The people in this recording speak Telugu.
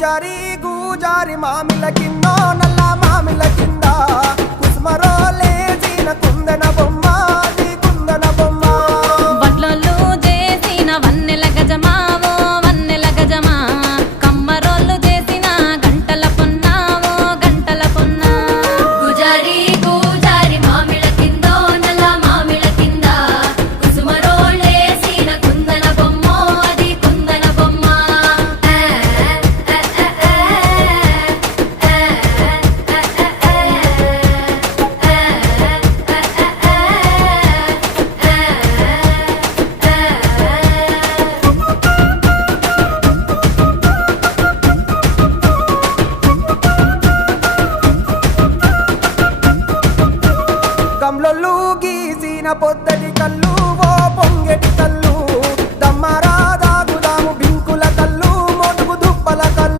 గూజారి గూజారి మామిల కిందో నల్ల మామిల కింద కుసుమరో లేచిన కుందన బొమ్మ నీ కుందన బొమ్మ వడ్లోళ్ళు చేసిన వన్నెల గజమావో వన్నెల గజమా కమ్మరోళ్ళు చేసిన గంటల పొన్నావో గంటల పొన్నా గుజారి గుజారి మామిళ్ళ కిందో నల్ల మామిళ్ళ కింద కుసుమరోళ్ళేసిన కుందన బొమ్మో అది కుందన బొమ్మ గమ్లొల్లు గీసిన పొద్దు